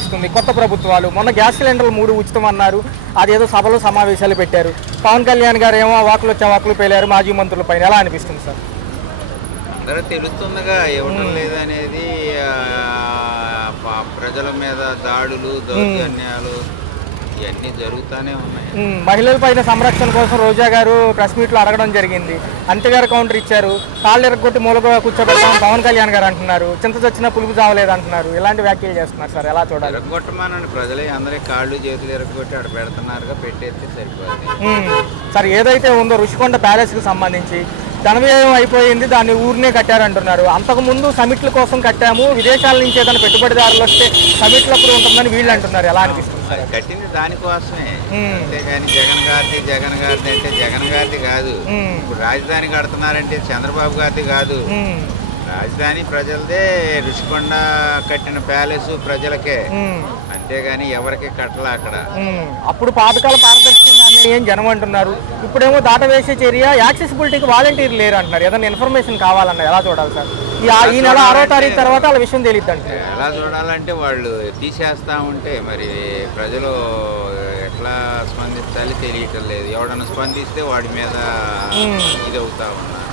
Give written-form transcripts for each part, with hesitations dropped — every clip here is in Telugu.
ఇస్తుంది కొత్త ప్రభుత్వాలు. మొన్న గ్యాస్ సిలిండర్లు 3 ఉచితం అన్నారు, అదేదో సభలో సమావేశాలు పెట్టారు. పవన్ కళ్యాణ్ గారు ఏమో వాకులు పేలారు మాజీ మంత్రుల పైన. ఎలా అనిపిస్తుంది సార్? అందరూ తెలుస్తుందిగా ఇవ్వడం లేదనేది. ప్రజల మీద దాడులు, దౌర్జన్యాలు ఇవన్నీ జరుగుతూనే ఉన్నాయి. మహిళల పైన సంరక్షణ కోసం రోజా గారు ప్రెస్ మీట్లో అడగడం జరిగింది. అంతగారు కౌంటర్ ఇచ్చారు. కాళ్ళు ఎరగొట్టి మూలగా కూర్చోబెడతాం పవన్ కళ్యాణ్ గారు అంటున్నారు. చింత చచ్చినా పులుపు చావలేదు అంటున్నారు. ఇలాంటి వ్యాఖ్యలు చేస్తున్నారు సార్, ఎలా చూడాలి? ఎరగొట్టమానండి, ప్రజలే అందరికీ కాళ్ళు చేతులు ఎరగొట్టి అక్కడ పెడుతున్నారుగా, పెట్టేస్తే సరిపోతుంది సార్. ఏదైతే ఉందో రుషికొండ ప్యాలెస్కి సంబంధించి ధనవ్యయం అయిపోయింది, దాన్ని ఊరినే కట్టారంటున్నారు. అంతకుముందు సమిట్ల కోసం కట్టాము, విదేశాల నుంచి ఏదైనా పెట్టుబడిదారులు వస్తే సమిట్లప్పుడు ఉంటుందని వీళ్ళు అంటున్నారు. ఎలా అనిపిస్తుంది? కట్టింది దానికోసమే, అంతేగాని జగన్ గారిది అంటే జగన్ గారిది కాదు. ఇప్పుడు రాజధాని కడుతున్నారంటే చంద్రబాబు గారిది కాదు. రాజధాని ప్రజలదే. రుషికొండ కట్టిన ప్యాలెస్ ప్రజలకే, అంతేగాని ఎవరికి కట్టలే అక్కడ. అప్పుడు పాతకాల పారదర్శకంగా ఏం జనం అంటున్నారు. ఇప్పుడేమో దాటవేసే చర్య, యాక్సెసిబిలిటీకి వాలంటీర్లు లేరు అంటున్నారు. ఏదైనా ఇన్ఫర్మేషన్ కావాలన్నారు. ఎలా చూడాలి సార్? ఈ నెల 6వ తారీఖు తర్వాత వాళ్ళ విషయం తెలియదు అంటే ఎలా చూడాలంటే వాళ్ళు తీసేస్తా ఉంటే మరి ప్రజలు ఎట్లా స్పందించాలి తెలియటం లేదు. ఎవడన్నా స్పందిస్తే వాడి మీద ఇది అవుతా ఉన్నారు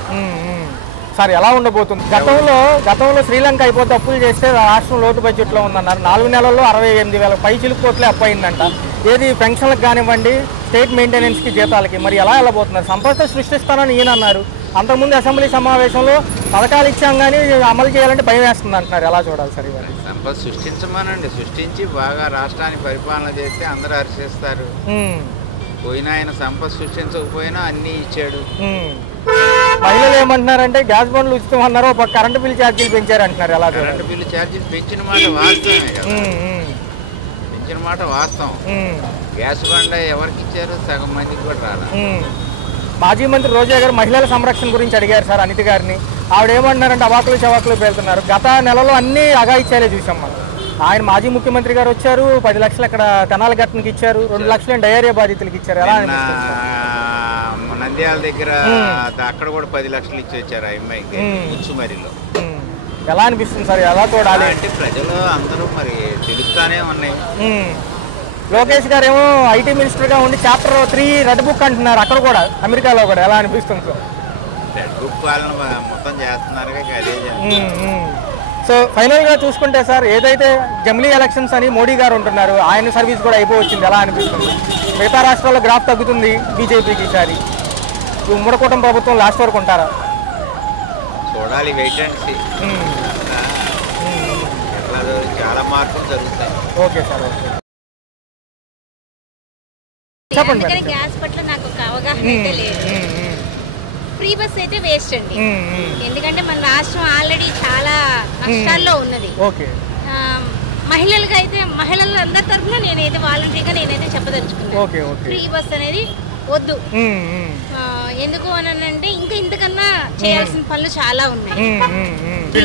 సార్. ఎలా ఉండబోతుంది? గతంలో శ్రీలంక అయిపోతే అప్పులు చేస్తే రాష్ట్రం లోటు బడ్జెట్లో ఉందన్నారు. 4 నెలల్లో 68,000 పైచిలుకు కోట్లే అప్పు అయిందంట. ఏది పెన్షన్లకు కానివ్వండి, స్టేట్ మెయింటెనెన్స్కి, జీతాలకి. మరి ఎలా వెళ్ళబోతున్నారు? సంపద సృష్టిస్తానని ఈయన అన్నారు. అంతకుముందు అసెంబ్లీ సమావేశంలో పథకాలు ఇచ్చాం కానీ అమలు చేయాలంటే భయం వేస్తుంది అంటున్నారు. ఎలా చూడాలి సార్? ఇవన్నీ సంపద సృష్టించమనండి, సృష్టించి బాగా రాష్ట్రాన్ని పరిపాలన చేస్తే అందరూ హర్షిస్తారు. పోయినా ఆయన సంపద సృష్టించకపోయినా అన్నీ ఇచ్చాడు. మహిళలు ఏమంటున్నారంటే గ్యాస్ బండ్లు ఉచితం అన్నారు, ఒక కరెంటు బిల్ ఛార్జీలు పెంచారు అంటున్నారు. ఎలా కరెంటు బిల్లు ఛార్జీలు పెంచిన మాట వాస్తవమే కదా, పెంచిన మాట వాస్తవం. గ్యాస్ బండ ఎవరికి ఇచ్చారు? సగం మందికి కూడా రాలా. మాజీ మంత్రి రోజా గారు మహిళల సంరక్షణ గురించి అడిగారు సార్ అనిత గారిని. ఆవిడ ఏమంటున్నారంటే అవాకులు వెళ్తున్నారు. గత నెలలో అన్ని అఘాయిత్యాలే చూసాం మనం. ఆయన మాజీ ముఖ్యమంత్రి గారు వచ్చారు, 10 లక్షలు అక్కడ తెనాలి ఘటనకి ఇచ్చారు, 2 లక్షలు డయేరియా బాధితులకు ఇచ్చారు. ఎలా నంద్యాల దగ్గర అక్కడ కూడా 10 లక్షలు ఇచ్చి వచ్చారు ఆ అమ్మాయికి ముచ్చుమరిలో. ఎలా అనిపిస్తుంది సార్? ఎలా చూడాలి అంటే ప్రజలు అందరూ మరి తెలుస్తానే ఉన్నాయి. లోకేష్ గారు ఏమో ఐటీ మినిస్టర్గా ఉండి చాప్టర్ 3 రెడ్ బుక్ అంటున్నారు అక్కడ కూడా, అమెరికాలో కూడా. ఎలా అనిపిస్తుంది సార్? రెడ్ బుక్ పాలన మొత్తం చేస్తున్నారుగా, అదే సో ఫైనల్గా చూసుకుంటే సార్, ఏదైతే జమిలీ ఎలక్షన్స్ అని మోడీ గారు ఉంటున్నారు, ఆయన సర్వీస్ కూడా అయిపోవచ్చింది. ఎలా అనిపిస్తుంది? మిగతా రాష్ట్రాల్లో గ్రాఫ్ తగ్గుతుంది బీజేపీకి ఈసారి. ఉమ్మడి కూటమి ప్రభుత్వం లాస్ట్ వరకు ఉంటారా? చూడాలి, వెయిట్ అండ్ సీ. చాలా మార్పులు జరుగుతాయి. Okay sir, okay. చెప్పండి. గ్యాస్ పట్ల నాకు ఒక అవగాహన అయితే లేదు. ఫ్రీ బస్ అయితే వేస్ట్ అండి. ఎందుకంటే మన రాష్ట్రం ఆల్రెడీ చాలా నష్టాల్లో ఉన్నది. మహిళలుగా అయితే మహిళలందరి తరఫున నేనైతే వాలంటరీగా చెప్పదలుచుకున్నాను, ఫ్రీ బస్ అనేది వద్దు. ఎందుకు అని అంటే ఇంకా ఇంతకన్నా చేయాల్సిన పనులు చాలా ఉన్నాయి.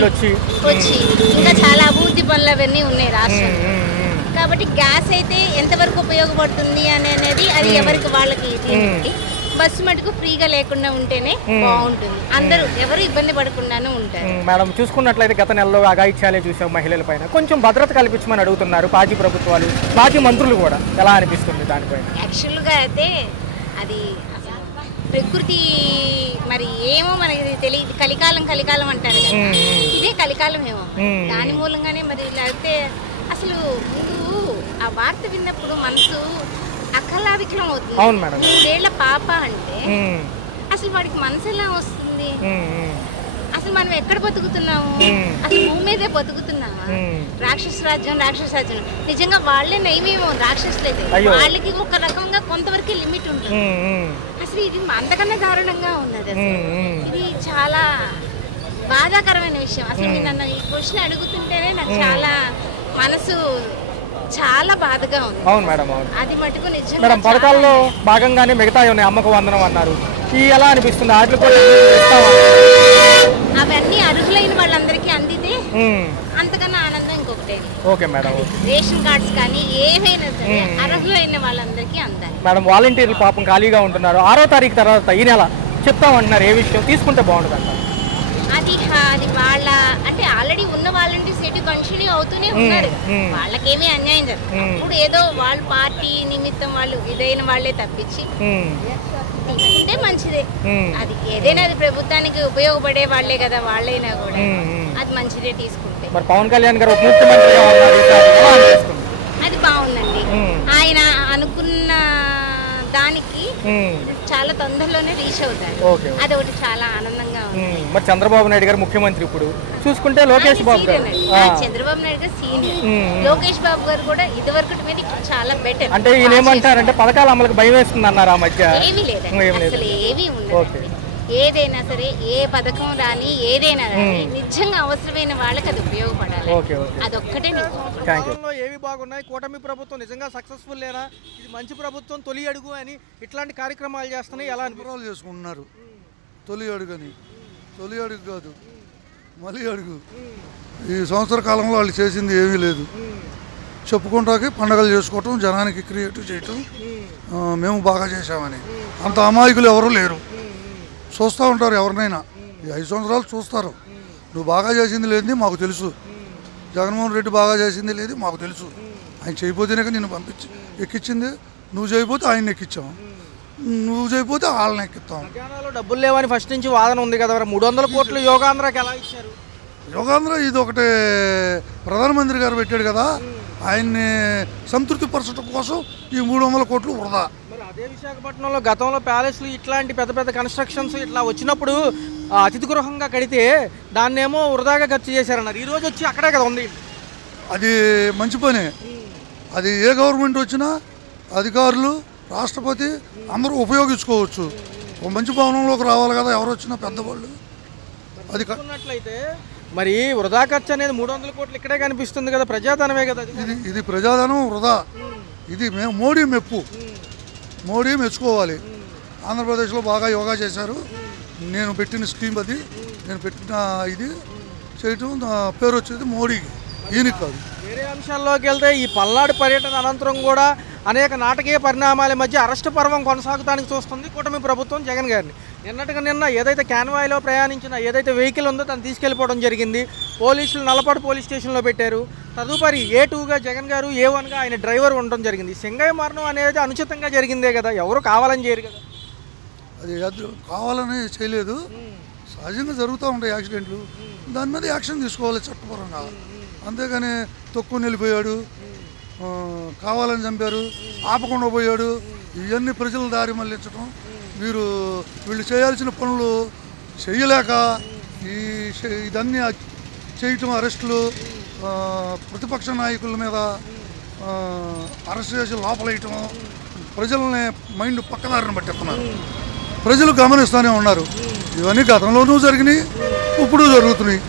వచ్చి ఇంకా చాలా అభివృద్ధి పనులు అవన్నీ ఉన్నాయి రాష్ట్రం. కాబట్టి గ్యాస్ అయితే ఎంతవరకు ఉపయోగపడుతుంది అనేది అది ఎవరికి వాళ్ళకి. బస్సు మటుకు ఫ్రీగా లేకుండా ఉంటేనే బాగుంటుంది, అందరూ ఎవరు ఇబ్బంది పడకుండానే ఉంటారు. మేడం చూసుకున్నట్లయితే గత నెలలో అఘాయిత్యాలే చూసాం మహిళల పైన. కొంచెం భద్రత కల్పించమని అడుగుతున్నారు మాజీ ప్రభుత్వాలు, మాజీ మంత్రులు కూడా. ఎలా అనిపిస్తుంది దానిపైన? యాక్చువల్గా అయితే అది ప్రకృతి మరి ఏమో మనకి తెలియదు. కలికాలం అంటారు కదా, ఇదే కలికాలం ఏమో. దాని మూలంగానే మరి ఇలా అయితే అసలు ముందు ఆ వార్త విన్నప్పుడు మనసు అకలావికలం అవుతుంది. 3 ఏళ్ల పాప అంటే అసలు వాడికి మనసు ఎలా వస్తుంది? అసలు మనం ఎక్కడ బతుకుతున్నాము? అసలు భూమి మీదే బతుకుతున్నామా? రాక్షస రాజ్యం నిజంగా వాళ్ళే నయమేమో రాక్షసులైతే. వాళ్ళకి ఒక రకంగా కొంతవరకు లిమిట్ ఉంటుంది. అసలు ఇది అంతకన్నా దారుణంగా ఉన్నది. అసలు ఇది చాలా బాధాకరమైన విషయం. అసలు మీరు నన్ను ఈ క్వశ్చన్ అడుగుతుంటేనే నాకు చాలా మనసు చాలా బాధగా ఉంది. అవును మేడం, అది మటుకు నిజంగా. మేడం పథకాల్లో భాగంగానే మిగతా ఉన్నాయి, అమ్మకు వందనం అన్నారు. ఎలా అనిపిస్తుంది? అవన్నీ అర్హులైన వాళ్ళందరికీ అందితే అంతకన్నా ఆనందం ఇంకొకటే. Okay madam. రేషన్ కార్డ్స్ కానీ ఏవైనా సరే అర్హులైన వాళ్ళందరికీ అందాలి. మేడం వాలంటీర్లు పాపం ఖాళీగా ఉంటున్నారు. 6వ తారీఖు తర్వాత ఈ నెల చెప్తామంటున్నారు. ఏ విషయం తీసుకుంటే బాగుంటుంది అంటారు? అది వాళ్ళ అంటే ఆల్రెడీ ఉన్న వాలంటీర్స్ సెట్ కంటిన్యూ అవుతూనే ఉన్నారు. వాళ్ళకేమీ అన్యాయం జరగదు. ఇప్పుడు ఏదో వాళ్ళ పార్టీ నిమిత్తం వాళ్ళు ఇదైన వాళ్ళే తప్పించి తీసుకుంటే మంచిదే. అది ఏదైనా అది ప్రభుత్వానికి ఉపయోగపడే వాళ్ళే కదా, వాళ్ళైనా కూడా అది మంచిదే తీసుకుంటే. మరి పవన్ కళ్యాణ్ గారు ముఖ్యమంత్రిగా అది బాగుందండి. ఆయన అనుకున్న దానికి చాలా తొందరలోనే రీచ్ అవుతారు. అది ఒకటి చాలా ఆనందంగా ఉంది. మరి చంద్రబాబు నాయుడు గారు ముఖ్యమంత్రి, ఇప్పుడు చూసుకుంటే లోకేష్ బాబు గారు, చంద్రబాబు నాయుడు గారు సీనియర్, లోకేష్ బాబు గారు కూడా ఇదివరకు మీద చాలా బెటర్. అంటే ఈయన ఏమంటారంటే పథకాల అమలుకి భయం వేస్తుంది అన్నారు ఆ మధ్య. ఏమీ లేదండి, అసలు ఏమీ ఉండదు. ఏదైనా సరే, ఏ పథకం రాని ఏదైనా రాని నిజంగా అవసరమైన వాళ్ళకి అది ఉపయోగపడాలి. అదొక్కటే. ఏవి బాగున్నాయి? కూటమి ప్రభుత్వం నిజంగా సక్సెస్ఫుల్ లేనా? ఇది మంచి ప్రభుత్వం, తొలి అడుగు అని ఇట్లాంటి కార్యక్రమాలు చేస్తున్నాయి. ఎలా అనుభవాలు చేసుకుంటున్నారు? తొలి అడుగు అని, తొలి అడుగు కాదు, మళ్ళీ అడుగు. ఈ సంవత్సర కాలంలో వాళ్ళు చేసింది ఏమీ లేదు. చెప్పుకుంటాకి పండగలు చేసుకోవటం, జనానికి క్రియేటివ్ చేయటం, మేము బాగా చేసామని. అంత అమాయకులు ఎవరు లేరు. చూస్తూ ఉంటారు ఎవరినైనా. ఈ 5 సంవత్సరాలు చూస్తారు. నువ్వు బాగా చేసింది లేదని మాకు తెలుసు, జగన్మోహన్ రెడ్డి బాగా చేసింది లేదు మాకు తెలుసు. ఆయన చేయకపోతేనే నిన్ను పంపించి ఎక్కించింది. నువ్వు చేయకపోతే ఆయన ఎక్కించాం, నువ్వు చేయకపోతే వాళ్ళని ఎక్కిస్తాం. డబ్బులు లేవని ఫస్ట్ నుంచి వాదన ఉంది కదా. 300 కోట్లు యోగాంధ్రకి ఎలా ఇచ్చారు? యోగాంధ్ర ఇది ఒకటే ప్రధానమంత్రి గారు పెట్టాడు కదా, ఆయన్ని సంతృప్తి పరచడం కోసం ఈ 300 కోట్లు వృధా. అదే విశాఖపట్నంలో గతంలో ప్యాలెస్లు ఇట్లాంటి పెద్ద పెద్ద కన్స్ట్రక్షన్స్ ఇట్లా వచ్చినప్పుడు అతిథి గృహంగా కడితే దాన్నేమో వృధాగా ఖర్చు చేశారన్నారు. ఈ రోజు వచ్చి అక్కడే కదా ఉంది. అది మంచి పనే. అది ఏ గవర్నమెంట్ వచ్చినా అధికారులు, రాష్ట్రపతి అందరూ ఉపయోగించుకోవచ్చు. ఒక మంచి భవనంలోకి రావాలి కదా ఎవరు వచ్చినా పెద్దవాళ్ళు. అది కట్టుకున్నట్లయితే మరి వృధా ఖర్చు అనేది 300 కోట్లు ఇక్కడే కనిపిస్తుంది కదా, ప్రజాధనమే కదా. ఇది ప్రజాధనం వృధా. ఇది మేము మోడీ మెప్పు, మోడీ మెచ్చుకోవాలి. ఆంధ్రప్రదేశ్లో బాగా యోగా చేశారు. నేను పెట్టిన స్కీమ్ అది, నేను పెట్టిన ఇది చేయటం పేరు వచ్చేది మోడీకి, ఈయనకి కాదు. వేరే అంశాల్లోకి వెళ్తే ఈ పల్నాడు పర్యటన అనంతరం కూడా అనేక నాటకీయ పరిణామాల మధ్య అరెస్టు పర్వం కొనసాగుతానికి చూస్తుంది కూటమి ప్రభుత్వం జగన్ గారిని. నిన్న ఏదైతే క్యాన్వాయ్లో ప్రయాణించిన ఏదైతే వెహికల్ ఉందో దాన్ని తీసుకెళ్ళిపోవడం జరిగింది. పోలీసులు నల్లపాడు పోలీస్ స్టేషన్లో పెట్టారు. తదుపరి A2గా జగన్ గారు, A1గా ఆయన డ్రైవర్ ఉండడం జరిగింది. సింగయ్య మరణం అనేది అనుచితంగా జరిగిందే కదా, ఎవరు కావాలని చేయరు కదా. అది కావాలని చేయలేదు, సహజంగా జరుగుతూ ఉంటాయి యాక్సిడెంట్లు. దాని మీద యాక్షన్ తీసుకోవాలి చట్టపరంగా. అంతేగాని తొక్కుని వెళ్ళిపోయాడు, కావాలని చంపారు, ఆపకుండా పోయాడు, ఇవన్నీ ప్రజల దారి మళ్ళించడం. వీళ్ళు చేయాల్సిన పనులు చేయలేక ఇదన్నీ చేయటం, అరెస్టులు, ప్రతిపక్ష నాయకుల మీద అరెస్ట్ చేసి లోపలేయటం, ప్రజల్ని మైండ్ పక్కదారిని పట్టిస్తున్నారు. ప్రజలు గమనిస్తూనే ఉన్నారు. ఇవన్నీ గతంలోనూ జరిగినాయి, ఇప్పుడు జరుగుతున్నాయి.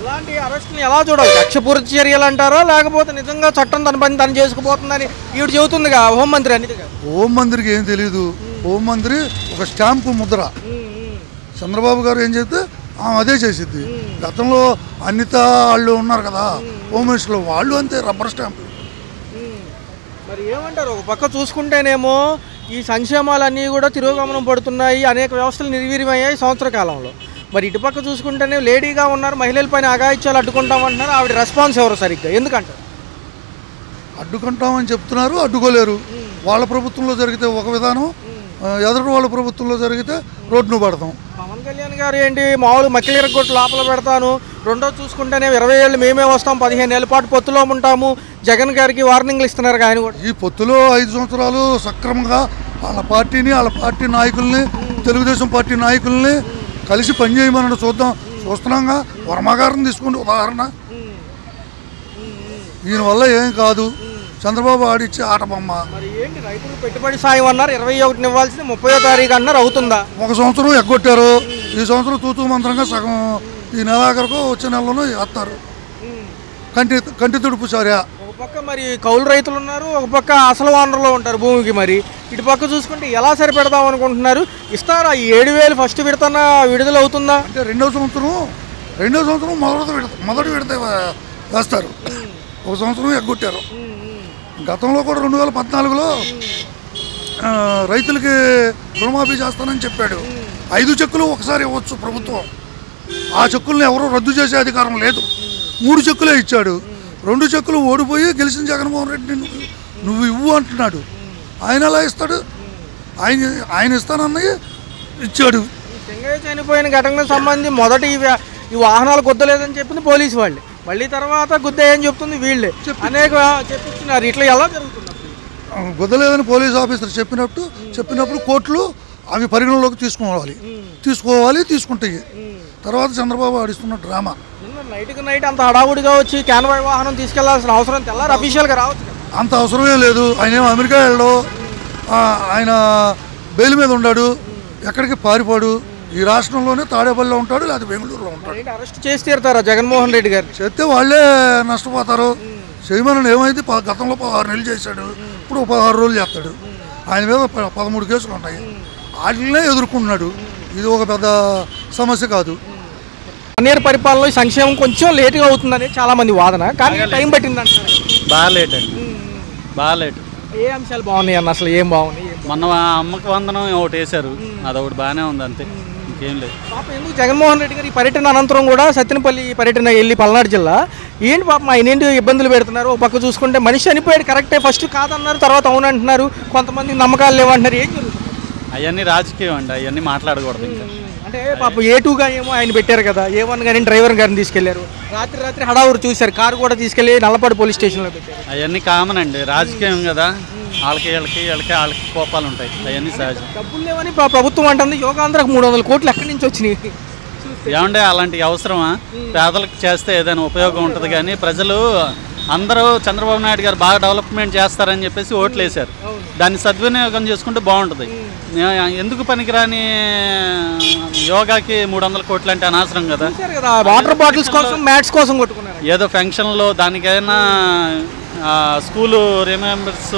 ఇలాంటి అరెస్టులు ఎలా చూడాలి? కక్షపూరిత చర్యలు అంటారా, లేకపోతే నిజంగా చట్టం తన పని తను చేసుకుపోతుందని ఈవిడ చెబుతుందిగా హోంమంత్రి అనితగా. హోంమంత్రికి ఏం తెలియదు. హోంమంత్రి ఒక స్టాంపు ముద్ర. చంద్రబాబు గారు ఏం చేస్తే అదే చేసిద్ది. గతంలో అనిత వాళ్ళు ఉన్నారు కదా హోమ్ మినిస్టర్లు, వాళ్ళు అంతే రబ్బర్ స్టాంపు. మరి ఏమంటారు? ఒక పక్క చూసుకుంటేనేమో ఈ సంక్షేమాలన్నీ కూడా తిరోగమనం పడుతున్నాయి, అనేక వ్యవస్థలు నిర్వీర్యమయ్యాయి సంవత్సర కాలంలో. మరి ఇటుపక్క చూసుకుంటేనే లేడీగా ఉన్నారు, మహిళలపైన అఘాయిత్యాలు అడ్డుకుంటామంటున్నారు. ఆవిడ రెస్పాన్స్ ఎవరు సరిగ్గా? ఎందుకంటారు? అడ్డుకుంటామని చెప్తున్నారు, అడ్డుకోలేరు. వాళ్ళ ప్రభుత్వంలో జరిగితే ఒక విధానం, ఎదురు వాళ్ళ ప్రభుత్వంలో జరిగితే రోడ్డును పడతాం. పవన్ కళ్యాణ్ గారు ఏంటి మామూలు మక్కిలి ఇరగొట్టు లోపల పెడతాను, రెండో చూసుకుంటేనే 20 ఏళ్ళు మేమే వస్తాం, 15 ఏళ్ళ పాటు పొత్తులో ఉంటాము, జగన్ గారికి వార్నింగ్లు ఇస్తున్నారు. ఆయన కూడా ఈ పొత్తులో 5 సంవత్సరాలు సక్రమంగా వాళ్ళ పార్టీని, వాళ్ళ పార్టీ నాయకుల్ని, తెలుగుదేశం పార్టీ నాయకుల్ని కలిసి పనిచేయమని చూస్తున్నాంగా. వర్మగారిని తీసుకుంటే ఉదాహరణ. ఈయన వల్ల ఏం కాదు, చంద్రబాబు ఆడిచ్చే ఆట బొమ్మ. మరి ఏంటి రైతులు పెట్టుబడి సాయం అన్నారు, 21 ఇవ్వాల్సింది 30వ తారీఖు అన్నారు, అవుతుందా? ఒక సంవత్సరం ఎగ్గొట్టారు, ఈ సంవత్సరం తూతూ మంత్రంగా సగం ఈ నెలాఖరుకు వచ్చే నెలలోనూ వేస్తారు. కంటి తుడుపు చర్య. ఒక పక్క మరి కౌలు రైతులు ఉన్నారు, ఒక పక్క అసలు వనరులో ఉంటారు భూమికి. మరి ఇటు పక్క చూసుకుంటే ఎలా సరిపెడదాం అనుకుంటున్నారు? ఇస్తారా? ఈ 7,000 ఫస్ట్ విడతన విడుదల అవుతుందా? అంటే రెండో సంవత్సరం మొదటి విడత వేస్తారు. ఒక సంవత్సరం ఎగ్గొట్టారు. గతంలో కూడా 2014లో రైతులకి రుణమాఫీ చేస్తానని చెప్పాడు. 5 చెక్కులు ఒకసారి ఇవ్వచ్చు ప్రభుత్వం. ఆ చెక్కుల్ని ఎవరూ రద్దు చేసే అధికారం లేదు. 3 చెక్కులే ఇచ్చాడు. 2 చెక్కులు ఓడిపోయి గెలిచిన జగన్మోహన్ రెడ్డి నువ్వు ఇవ్వు అంటున్నాడు. ఆయన ఎలా ఇస్తాడు? ఆయన ఇస్తానన్నయ్య ఇచ్చాడు. చెంగయ్య చనిపోయిన ఘటనకు సంబంధించి మొదట ఈ వాహనాలు గుద్దలేదని చెప్పింది పోలీసు వాళ్ళే, మళ్ళీ తర్వాత గుద్దేయని చెప్తుంది వీళ్ళే. అనేక చెప్తున్నారు. ఇట్లా ఎలా జరుగుతుంది? గుద్దలేదని పోలీస్ ఆఫీసర్ చెప్పినప్పుడు కోర్టులు అవి పరిగణలోకి తీసుకుంటాయి. తర్వాత చంద్రబాబు ఆడిస్తున్న డ్రామా. నైట్కి నైట్ అంత హడావుడిగా వచ్చి క్యాన్వాయ్ వాహనం తీసుకెళ్లాల్సిన అవసరం తెల్లారు అఫీషియల్గా రావచ్చు. అంత అవసరమే లేదు. ఆయన ఏమో అమెరికా వెళ్ళడు, ఆయన బెయిల్ మీద ఉన్నాడు, ఎక్కడికి పారిపోడు. ఈ రాష్ట్రంలోనే తాడేపల్లిలో ఉంటాడు, లేదా బెంగళూరులో ఉంటాడు. అరెస్ట్ చేసి తీరుతారా జగన్మోహన్ రెడ్డి గారు? చేస్తే వాళ్ళే నష్టపోతారు. చేయమని ఏమైంది? గతంలో 16 నెలలు చేశాడు, ఇప్పుడు 16 రోజులు చేస్తాడు. ఆయన మీద 13 కేసులు ఉంటాయి. వాటినే ఎదుర్కొంటున్నాడు. ఇది ఒక పెద్ద సమస్య కాదు. 1 ఇయర్ పరిపాలనలో సంక్షేమం కొంచెం లేటుగా అవుతుందని చాలా మంది వాదన, కానీ టైం పట్టింది అంటారు. బాగా లేట్ అండి, బాగా లేట్. ఏ అంశాలు బాగున్నాయి అన్న? అసలు ఏం బాగున్నాయి? మొన్న అమ్మకి వందనం ఒకటి వేశారు, అదొకటి బాగానే ఉంది, అంతే, ఇంకేం లేదు. పాపం ఎందుకు జగన్మోహన్ రెడ్డి గారు ఈ పర్యటన అనంతరం కూడా సత్తెనపల్లి పర్యటన వెళ్ళి పల్నాడు జిల్లా ఏంటి పాపం ఆయన ఏంటి ఇబ్బందులు పెడుతున్నారు? ఒక పక్క చూసుకుంటే మనిషి చనిపోయాడు కరెక్టే, ఫస్ట్ కాదన్నారు, తర్వాత అవునంటున్నారు, కొంతమంది నమ్మకాలు లేవంటున్నారు. ఏం జరుగుతుంది? అవన్నీ రాజకీయం అండి, అవన్నీ మాట్లాడకూడదు. ఇంకా అంటే పాపం A2గా ఏమో ఆయన పెట్టారు కదా, A1 గారిని డ్రైవర్ గారిని తీసుకెళ్లారు, రాత్రి హడావురు చూశారు, కారు కూడా తీసుకెళ్లి నల్లపాడు పోలీస్ స్టేషన్లో పెట్టారు. అవన్నీ కామన్ అండి, రాజకీయం కదా, వాళ్ళకి కోపాలు ఉంటాయి, అవన్నీ సహజం. డబ్బులు లేవని ప్రభుత్వం అంటుంది. యోగాంధ్రకు 300 కోట్లు ఎక్కడి నుంచి వచ్చినాయి? ఏమంటే అలాంటి అవసరమా? పేదలకు చేస్తే ఏదైనా ఉపయోగం ఉంటుంది, కానీ ప్రజలు అందరూ చంద్రబాబు నాయుడు గారు బాగా డెవలప్మెంట్ చేస్తారని చెప్పేసి ఓట్లు వేశారు. దాన్ని సద్వినియోగం చేసుకుంటే బాగుంటుంది. ఎందుకు పనికిరాని యోగాకి 300 కోట్లు అంటే అనవసరం కదా. వాటర్ బాటిల్స్ కోసం, మ్యాట్స్ కోసం కొట్టుకున్నారు. ఏదో ఫంక్షన్లో దానికైనా స్కూలు రిమెంబర్స్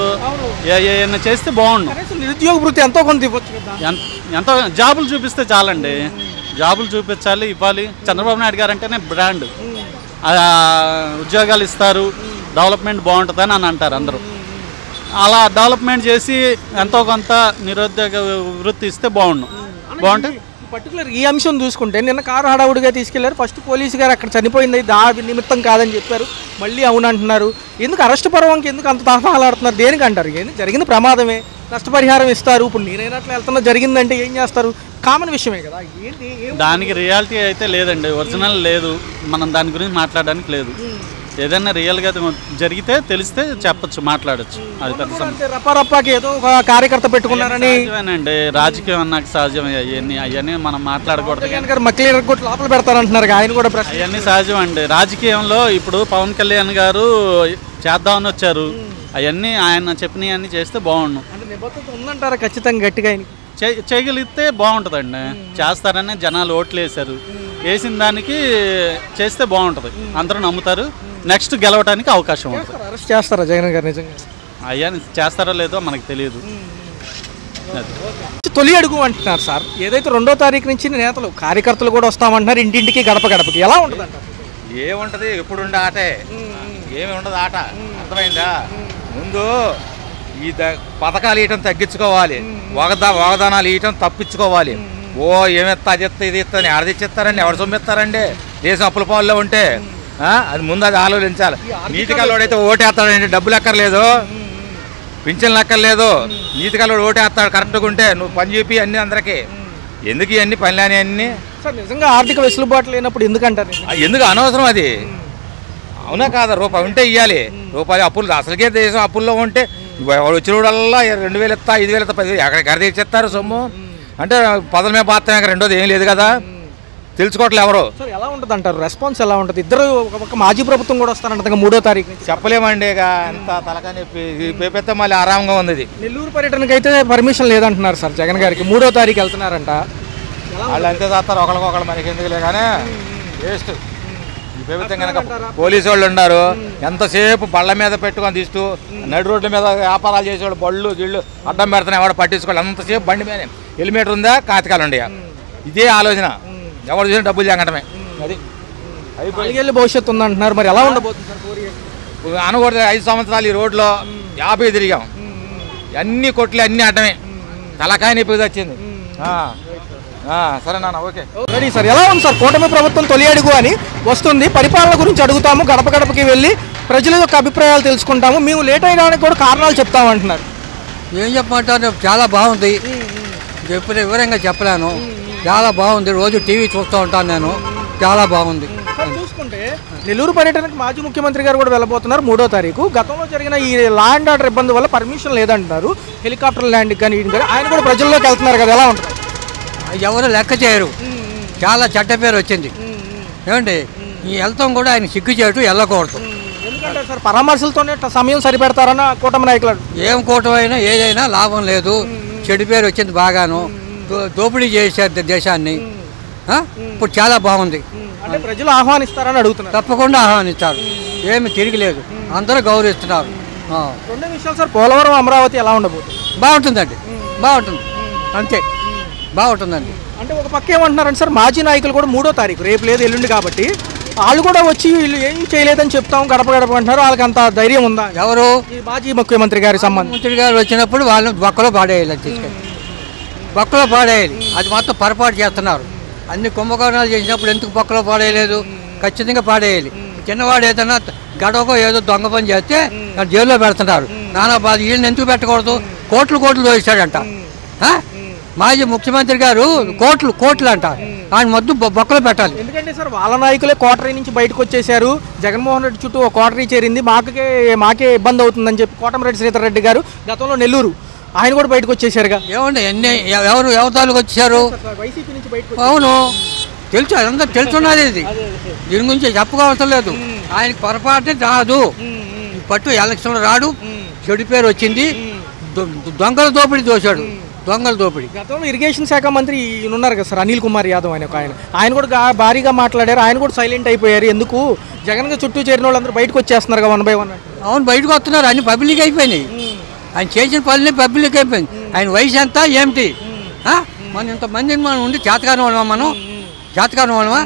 ఏమైనా చేస్తే బాగుండు. నిరుద్యోగ వృత్తి ఎంతో కొంత ఇవ్వచ్చు కదా. ఎంతో జాబులు చూపిస్తే చాలండి, జాబులు చూపించాలి, ఇవ్వాలి. చంద్రబాబు నాయుడు గారు అంటేనే బ్రాండ్. ఉద్యోగాలు ఇస్తారు, డెవలప్మెంట్ బాగుంటుందని అని అంటారు అందరూ. అలా డెవలప్మెంట్ చేసి ఎంతో కొంత నిరుద్యోగ వృత్తి ఇస్తే బాగుంటుంది. పర్టికులర్ ఈ అంశం చూసుకుంటే నిన్న కారు హడావుడిగా తీసుకెళ్లారు. ఫస్ట్ పోలీసు గారు అక్కడ చనిపోయింది దాని నిమిత్తం కాదని చెప్పారు, మళ్ళీ అవునంటున్నారు. ఎందుకు అరెస్ట్ పర్వంకి ఎందుకు అంత తహతహలాడుతున్నారు? దేనికి అంటారు? జరిగింది ప్రమాదమే, నష్టపరిహారం ఇస్తారు. ఇప్పుడు నేనైనట్లు వెళ్తున్నా జరిగిందంటే ఏం చేస్తారు? కామన్ విషయమే కదా. దానికి రియాలిటీ అయితే లేదండి, ఒరిజినల్ లేదు, మనం దాని గురించి మాట్లాడడానికి లేదు. ఏదైనా రియల్గా జరిగితే తెలిస్తే చెప్పచ్చు, మాట్లాడచ్చు. అది పెద్ద సమస్య. రప్పాకి ఏదో ఒక కార్యకర్త పెట్టుకున్నారని సహజమేనండి, రాజకీయం అన్నాక సహజమే. అవన్నీ మనం మాట్లాడకూడదు. లోపల పెడతారంటున్నారు ఆయన కూడా. అవన్నీ సహజం అండి రాజకీయంలో. ఇప్పుడు పవన్ కళ్యాణ్ గారు చేద్దామని వచ్చారు, అవన్నీ ఆయన చెప్పినవన్నీ చేస్తే బాగుండు. నిబద్ధత ఉందంటారా ఖచ్చితంగా గట్టిగా? చేయగలిగితే బాగుంటుందండి. చేస్తారని జనాలు ఓట్లు వేశారు, వేసిన దానికి చేస్తే బాగుంటుంది, అందరూ నమ్ముతారు, నెక్స్ట్ గెలవడానికి అవకాశం ఉంటుంది. అరెస్ట్ చేస్తారా జగన్ గారు నిజంగా? అయ్యా చేస్తారో లేదో మనకు తెలియదు. తొలి అడుగు అంటున్నారు సార్. ఏదైతే 2వ తారీఖు నుంచి నేతలు కార్యకర్తలు కూడా వస్తామంటున్నారు, ఇంటింటికి గడపకి. ఎలా ఉంటుంది అంటారు? ఏముంటది, ఎప్పుడు ఉండే ఆటే, ఏమి ఉండదు ఆట. అర్థమైందా? ముందు ఈ పథకాలు ఇవ్వటం తగ్గించుకోవాలి, వాగ్దానాలు ఇవ్వటం తప్పించుకోవాలి. ఏమెత్తా అది ఇస్తా ఇది ఇస్తా అని ఆడ తెచ్చిస్తారండి, ఎవరు సొమ్మిస్తారండి? దేశం అప్పుల పాల్లో ఉంటే అది ముందు అది ఆలోచించాలి. నీతికాలోడు అయితే ఓటేస్తాడండి, డబ్బులు ఎక్కర్లేదు, పింఛన్లు ఎక్కర్లేదు. నీతికాలోడు ఓటేస్తాడు కరెక్ట్గా ఉంటే. నువ్వు పని చెప్పి అన్ని అందరికీ ఎందుకు ఇవన్నీ పనిలేని అన్ని? నిజంగా ఆర్థిక వెసులుబాటు లేనప్పుడు ఎందుకంటారు? ఎందుకు అనవసరం అది? అవునా కాదా? రూపాయి ఉంటే ఇవ్వాలి. రూపాయలు అప్పులు అసలుకే దేశం అప్పుల్లో ఉంటే వచ్చినోడల్లా 2000 ఇస్తా, 5000 ఇస్తా, 10,000 ఎక్కడికి తెచ్చిస్తారు సొమ్ము. అంటే పదల మీద బాత్తాక రెండోది ఏం లేదు కదా, తెలుసుకోవట్లే ఎవరు. ఎలా ఉంటుంది అంటారు? రెస్పాన్స్ ఎలా ఉంటుంది? ఇద్దరు ఒక మాజీ ప్రభుత్వం కూడా వస్తారంట 3వ తారీఖు. చెప్పలేమండి, ఇక ఎంత తలకా నొప్పి. మళ్ళీ ఆరామంగా ఉంది ఇది. నెల్లూరు పర్యటనకి అయితే పర్మిషన్ లేదంటున్నారు సార్ జగన్ గారికి. 3వ తారీఖు వెళ్తున్నారంట. వాళ్ళు అంతే చేస్తారు, ఒకరికొకరు మనకి ఎందుకులే కానీ వేస్ట్. ఈ ప్రభుత్వం కనుక పోలీసు వాళ్ళు ఉన్నారు, ఎంతసేపు బళ్ళ మీద పెట్టుకొని తీస్తూ నడి రోడ్ల మీద వ్యాపారాలు చేసేవాళ్ళు బళ్ళు గిళ్ళు అడ్డం పెడుతున్నాయి, ఎవరు పట్టించుకోవాలి. అంతసేపు బండి మీద హెల్మెట్ ఉందా, కాతికాలు ఉండయా, ఇదే ఆలోచన. ఎవరు చూసిన డబ్బులు జంగటమే. అది అయిపోయి భవిష్యత్తు ఉందంటున్నారు. మరి ఎలా ఉండబోతుంది? అనకూడదు. 5 సంవత్సరాలు ఈ రోడ్లో 50 తిరిగాం, అన్ని కొట్లు అన్ని అడ్డమే, తలకాయ నొప్పి వచ్చింది. సరే నాన్న, ఓకే రెడీ సార్. ఎలా ఉంది సార్ కూటమి ప్రభుత్వం తొలి అడుగు అని వస్తుంది, పరిపాలన గురించి అడుగుతాము, గడప గడపకి వెళ్ళి ప్రజల యొక్క అభిప్రాయాలు తెలుసుకుంటాము, మేము లేట్ అయ్యడానికి కూడా కారణాలు చెప్తామంటున్నారు. ఏం చెప్పమంటారు, చాలా బాగుంది, ఎప్పుడు వివరంగా చెప్పలేను, చాలా బాగుంది, రోజు టీవీ చూస్తూ ఉంటాను నేను, చాలా బాగుంది. చూసుకుంటే నెల్లూరు పర్యటనకు మాజీ ముఖ్యమంత్రి గారు కూడా వెళ్ళబోతున్నారు 3వ తారీఖు. గతంలో జరిగిన ఈ లా అండ్ ఆర్డర్ ఇబ్బంది వల్ల పర్మిషన్ లేదంటున్నారు, హెలికాప్టర్ ల్యాండింగ్ కానీ ఆయన కూడా ప్రజల్లోకి వెళ్తున్నారు కదా, ఎలా ఉంటుంది? ఎవరు లెక్క చేయరు, చాలా చెడ్డ పేరు వచ్చింది. ఏమండి ఈ వెళ్తాం కూడా ఆయన సిగ్గు చేయటం వెళ్ళకూడదు. ఎందుకంటే సార్ పరామర్శలతోనే సమయం సరిపెడతారన్న కూటమి నాయకులు. ఏం కూటమైనా ఏదైనా లాభం లేదు, చెడు పేరు వచ్చింది బాగాను, దోపిడీ చేశారు దేశాన్ని. ఇప్పుడు చాలా బాగుంది, అంటే ప్రజలు ఆహ్వానిస్తారని అడుగుతున్నారు. తప్పకుండా ఆహ్వానిస్తారు, ఏమి తిరిగిలేదు, అందరూ గౌరవిస్తున్నారు. రెండో విషయాలు సార్, పోలవరం అమరావతి ఎలా ఉండబోతుంది? బాగుంటుందండి, బాగుంటుంది, అంతే బాగుంటుందండి. అంటే ఒక పక్క ఏమంటున్నారంటే సార్, మాజీ నాయకులు కూడా 3వ తారీఖు రేపు లేదు ఎల్లుండి కాబట్టి వాళ్ళు కూడా వచ్చి వీళ్ళు ఏం చేయలేదని చెప్తాం గడప గడప అంటున్నారు, వాళ్ళకి అంత ధైర్యం ఉందా? ఎవరు? మాజీ ముఖ్యమంత్రి గారి సంబంధం. మంత్రి గారు వచ్చినప్పుడు వాళ్ళని బొక్కలో పాడేయాలి, అది తీసుకెళ్ళి బొక్కలో పాడేయాలి, అది మాత్రం పొరపాటు చేస్తున్నారు. అన్ని కుంభకోణాలు చేసినప్పుడు ఎందుకు బొక్కలో పాడేయలేదు? ఖచ్చితంగా పాడేయాలి. చిన్నవాడు ఏదైనా గడవకో ఏదో దొంగ పని చేస్తే జైల్లో పెడుతున్నారు, నానా బాధ. వీళ్ళని ఎందుకు పెట్టకూడదు? కోట్లు దోచాడంట మాజీ ముఖ్యమంత్రి గారు, కోట్లు అంట, ఆయన మొత్తం బొక్కలో పెట్టాలి. ఎందుకంటే సార్ వాళ్ళ నాయకులే కోటరీ నుంచి బయటకు వచ్చేసారు, జగన్మోహన్ రెడ్డి చుట్టూ ఒక కోటరీ చేరింది, మాకే ఇబ్బంది అవుతుందని చెప్పి కోటమిరెడ్డి శ్రీధర్ రెడ్డి గారు గతంలో నెల్లూరు ఆయన కూడా బయటకు వచ్చేసారుగా. ఏమండి ఎవరు తాలూకు వచ్చేసారు? వైసీపీ నుంచి బయటకు. అవును, తెలుసు, అదంతా తెలుసున్నది. ఇది దీని గురించి చెప్పుకోవసరం లేదు. ఆయనకి పొరపాటు రాదు, పట్టు ఎలక్షన్లో రాడు, చెడు పేరు వచ్చింది, దొంగల దోపిడీ దోశాడు, దొంగల దోపిడీ. గతంలో ఇరిగేషన్ శాఖ మంత్రి ఉన్నారు కదా సార్, అనిల్ కుమార్ యాదవ్ ఆయన కూడా భారీగా మాట్లాడారు, ఆయన కూడా సైలెంట్ అయిపోయారు. ఎందుకు జగన్ చుట్టూ చేరిన వాళ్ళందరూ బయటకు వచ్చేస్తున్నారు 1 by 1. అవును, బయటకు వస్తున్నారు, అన్ని పబ్లిక్ అయిపోయినాయి, ఆయన చేసిన పనులే పబ్లిక్ అయిపోయింది. ఆయన వయసు ఎంత ఏమిటి? మనం ఇంతమందిని మనం ఉండి చేతకాని వాళ్ళమా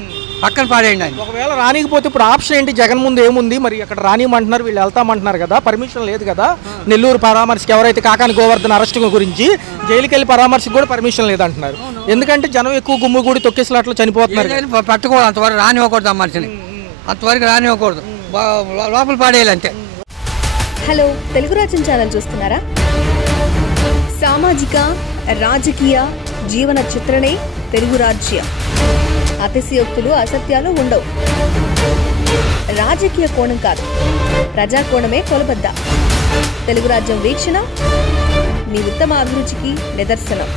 పక్కన పాడేయండి ఆయన. ఒకవేళ రానికపోతే ఇప్పుడు ఆప్షన్ ఏంటి? జగన్ ముందు ఏముంది? మరి అక్కడ రానిమంటున్నారు, వీళ్ళు వెళ్తామంటున్నారు కదా, పర్మిషన్ లేదు కదా. నెల్లూరు పరామర్శకి ఎవరైతే కాకాని గోవర్ధన్ అరెస్ట్ గురించి జైలుకి వెళ్ళి పరామర్శకి కూడా పర్మిషన్ లేదంటున్నారు. ఎందుకంటే జనం ఎక్కువ గుమ్ము కూడి తొక్కేసలాట్లో చనిపోతున్నారు. పెట్టకూడదు, అంతవరకు రానివ్వకూడదు, ఆ మనిషిని అంతవరకు రానివ్వకూడదు, లోపల పాడేయాలి అంతే. హలో, తెలుగు రాజ్యం ఛానల్ చూస్తున్నారా? సామాజిక రాజకీయ జీవన చిత్రణే తెలుగు రాజ్యం. అతిశయోక్తులు అసత్యాలు ఉండవు. రాజకీయ కోణం కాదు, ప్రజా కోణమే కొలబద్ద. తెలుగు రాజ్యం వీక్షణ మీ ఉత్తమ అభిరుచికి నిదర్శనం.